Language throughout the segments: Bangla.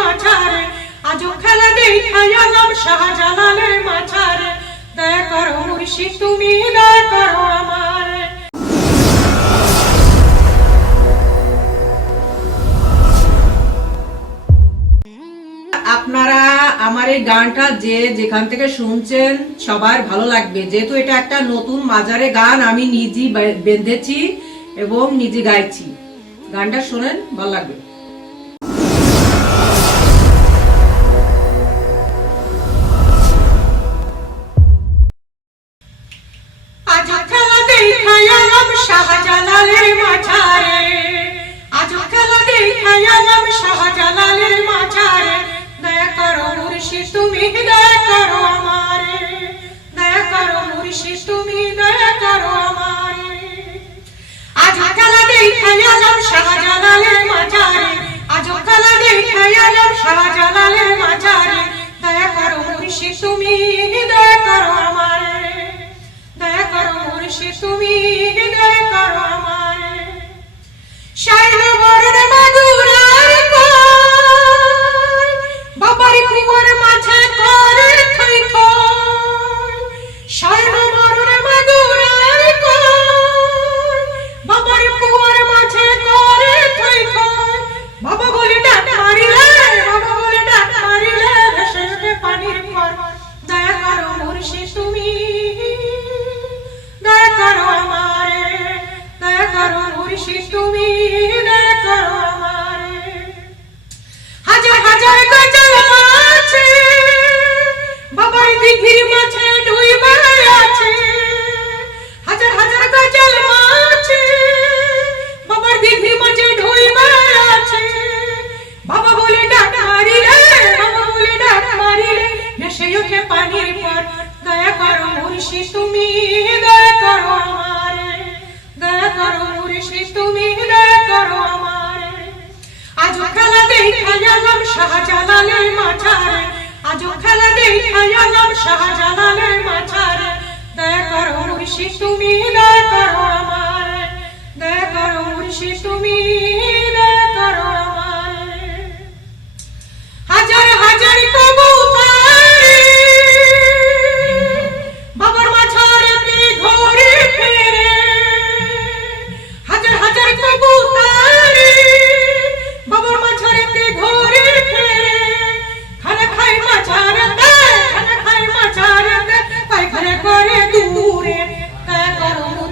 মাঝারে আজও খেলা মাঝারে দয়া করো তুমি দয়া করো আমারে। আপনারা আমার এই গানটা যে যেখান থেকে শুনছেন, সবার ভালো লাগবে। যেহেতু এটা একটা নতুন মাজারে গান, আমি নিজেই বেঁধেছি এবং নিজে গাইছি। গানটা শোনেন, ভালো লাগবে। করো তুমি হৃদয় করো আমার শাইন বরণ দিঘির আছে। বাবা বলে মারিলে পানির দয়া করো তুমি, দয়া করো আমারে, দয়া করো মুর্শিদ তুমি শাহজালালের মাঝারে। দয়া করো ঋষি তুমি দয়া করো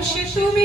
সে তুমি